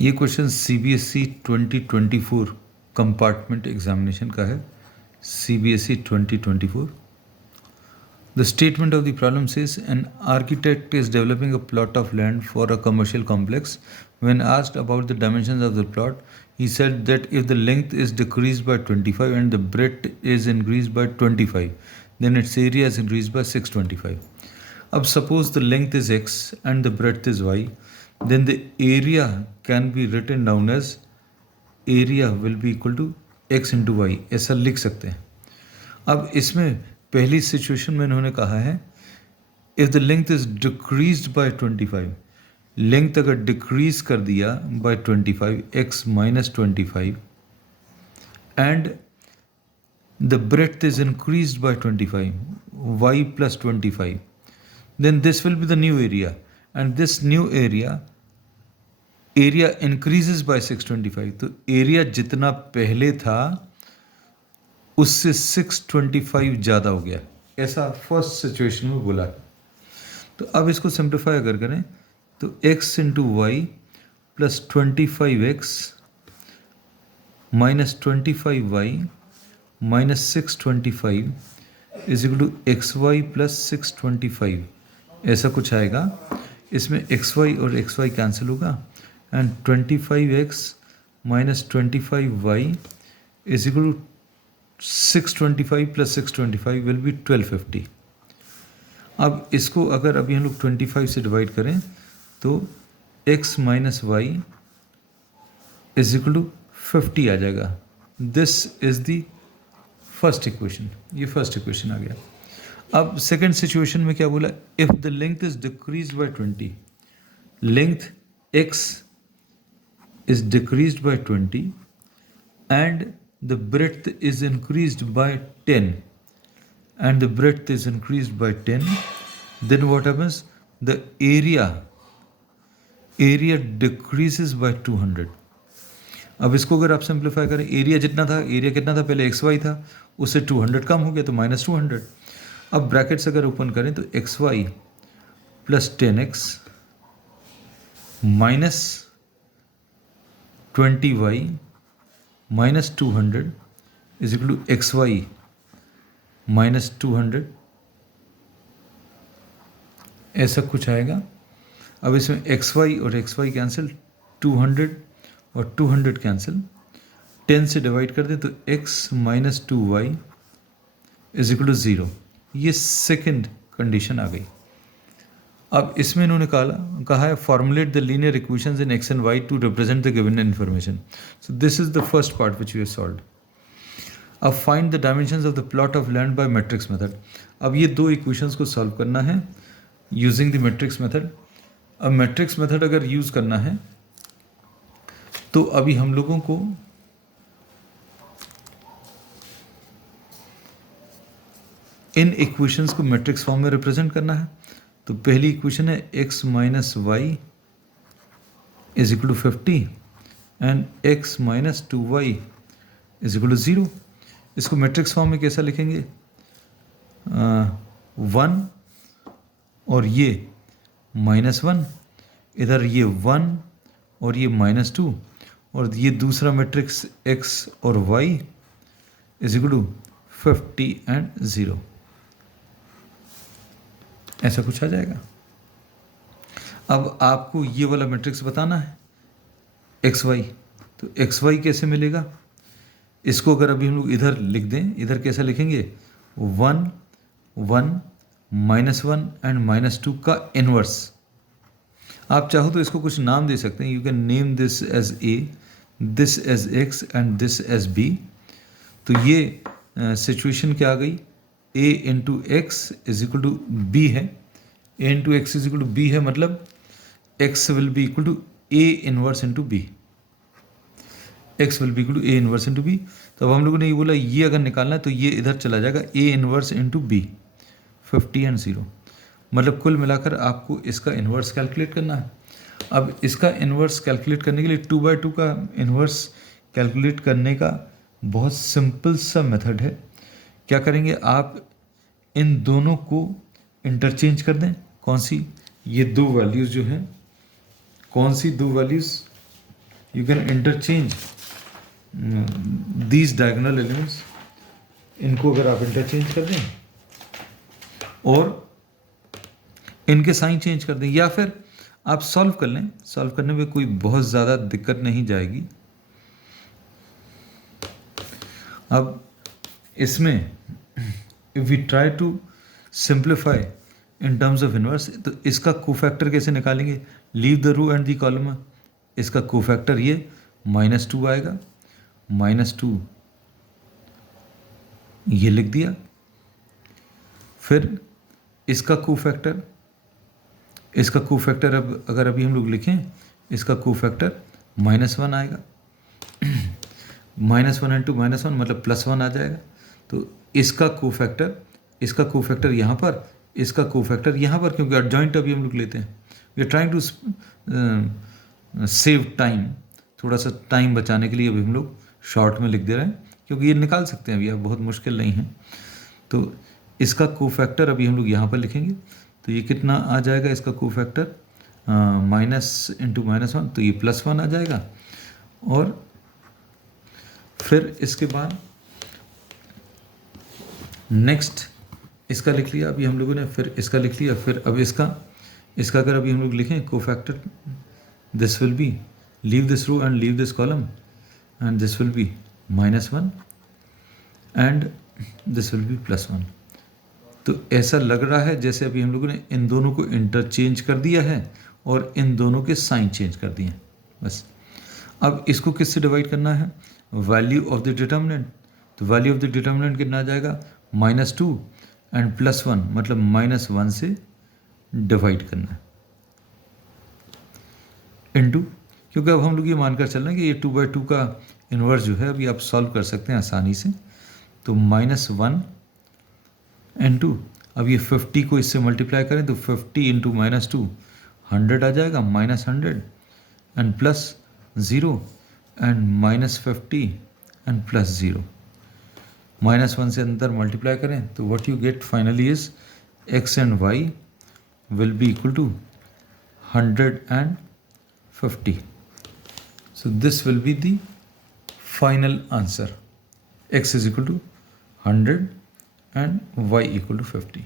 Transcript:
ये question CBSE 2024 compartment examination का है। CBSE 2024. The statement of the problem says an architect is developing a plot of land for a commercial complex. When asked about the dimensions of the plot, he said that if the length is decreased by 25 and the breadth is increased by 25, then its area is increased by 625. अब suppose the length is x and the breadth is y, then the area can be written down as area will be equal to x into y. ऐसा लिख सकते हैं। अब इसमें पहली situation में इन्होंने कहा है if the length is decreased by 25, length अगर डिक्रीज कर दिया by 25 x minus 25 and the breadth is increased by 25 y plus 25, then this will be the new area, and this new area increases by 625. तो area जितना पहले था उससे 625 ज़्यादा हो गया, ऐसा फर्स्ट सिचुएशन में बोला। तो अब इसको सिंप्लीफाई अगर करें तो x into y plus 25x minus 25y minus 625 is equal to xy plus 625, ऐसा कुछ आएगा। इसमें xy और xy कैंसिल होगा and 25x minus 25y is equal to 625 plus 625 will be 1250। अब इसको अगर अभी हम लोग 25 से डिवाइड करें तो x minus y is equal to 50 आ जाएगा। This is the first equation, ये फर्स्ट इक्वेशन आ गया। अब सेकेंड सिचुएशन में क्या बोला, if the length is decrease by 20, length x is decreased by 20 and the breadth is increased by 10 and the breadth is increased by 10, then what happens, the area decreases by 200. अब इसको अगर आप simplify करें, area जितना था, area कितना था पहले xy था, उससे 200 कम हो गया तो माइनस 200। अब ब्रैकेट्स अगर ओपन करें तो xy plus 10x minus 20y minus 200 is equal to xy minus 200, ऐसा कुछ आएगा। अब इसमें xy और xy कैंसिल, 200 और 200 कैंसिल, 10 से डिवाइड कर दें तो x minus 2y is equal to 0। ये सेकेंड कंडीशन आ गई। अब इसमें इन्होंने कहा है formulate the linear equations in x and y to represent the given information. So this is the first part which we have solved. अब find the dimensions of the plot of land by matrix method. अब ये दो equations को solve करना है using the matrix method. अब matrix method अगर use करना है तो अभी हम लोगों को इन इक्वेशंस को मैट्रिक्स फॉर्म में रिप्रेजेंट करना है। तो पहली इक्वेशन है x minus y is equal to 50 and x minus 2y is equal to 0। इसको मैट्रिक्स फॉर्म में कैसा लिखेंगे, 1 और ये माइनस 1, इधर ये 1 और ये माइनस 2, और ये दूसरा मैट्रिक्स x और y is equal to 50 and 0, ऐसा कुछ आ जाएगा। अब आपको ये वाला मैट्रिक्स बताना है xy, तो xy कैसे मिलेगा, इसको अगर अभी हम लोग इधर लिख दें, इधर कैसा लिखेंगे, 1 1 माइनस 1 एंड माइनस 2 का इनवर्स। आप चाहो तो इसको कुछ नाम दे सकते हैं, you can name this as a, this as x and this as b। तो ये सिचुएशन क्या आ गई, a into x is equal to b है, a into x is equal to b है, मतलब x will be equal to a inverse into b, x will be equal to a inverse into b. तो अब हम लोगों ने ये बोला ये अगर निकालना है तो ये इधर चला जाएगा a inverse into b, 50 and 0, मतलब कुल मिलाकर आपको इसका इन्वर्स कैलकुलेट करना है। अब इसका इन्वर्स कैलकुलेट करने के लिए 2/2 का इन्वर्स कैलकुलेट करने का बहुत सिंपल सा मेथड है। क्या करेंगे, आप इन दोनों को इंटरचेंज कर दें। कौन सी, ये दो वैल्यूज़ जो हैं, कौन सी दो values, you can interchange these diagonal elements, इनको अगर आप इंटरचेंज कर दें और इनके साइन चेंज कर दें, या फिर आप सॉल्व कर लें, सॉल्व करने में कोई बहुत ज़्यादा दिक्कत नहीं जाएगी। अब इसमें if we try to simplify in terms of inverse, तो इसका कोफैक्टर कैसे निकालेंगे? Leave the row and the column. इसका कोफैक्टर ये -2 आएगा, -2 ये लिख दिया। फिर इसका कोफैक्टर, इसका कोफैक्टर अब अगर अभी हम लोग लिखें, इसका कोफैक्टर -1 आएगा। -1 इंटू -1 मतलब +1 आ जाएगा। तो इसका कोफैक्टर यहाँ पर, इसका कोफैक्टर यहाँ पर, क्योंकि एडजॉइंट अभी हम लोग लेते हैं। We are trying to save time, थोड़ा सा टाइम बचाने के लिए अभी हम लोग शॉर्ट में लिख दे रहे हैं, क्योंकि ये निकाल सकते हैं अभी, आप बहुत मुश्किल नहीं है। तो इसका कोफैक्टर अभी हम लोग यहाँ पर लिखेंगे, तो ये कितना आ जाएगा इसका कोफैक्टर, माइनस इंटू -1, तो ये +1 आ जाएगा। और फिर इसके बाद नेक्स्ट इसका लिख लिया अभी हम लोगों ने, फिर इसका लिख लिया। फिर अब इसका अगर अभी हम लोग लिखें cofactor, this will be, leave this row and leave this column, and this will be -1 and this will be +1। तो ऐसा लग रहा है जैसे अभी हम लोगों ने इन दोनों को इंटरचेंज कर दिया है और इन दोनों के साइन चेंज कर दिए हैं, बस। अब इसको किससे डिवाइड करना है? Value of the determinant. तो वैल्यू ऑफ द डिटर्मिनेंट कितना आ जाएगा? -2 एंड +1 मतलब -1 से डिवाइड करना है इनटू, क्योंकि अब हम लोग ये मानकर चल रहे हैं कि ये 2/2 का इन्वर्स जो है अभी आप सॉल्व कर सकते हैं आसानी से। तो -1 इनटू, अब ये 50 को इससे मल्टीप्लाई करें तो 50 इंटू -2 100 आ जाएगा, -100 एंड +0 एंड -50 एंड +0। -1 से अंदर मल्टीप्लाई करें तो what you get finally is x and y will be equal to 100 and 50. So this will be the final answer. X is equal to 100 and y equal to 50.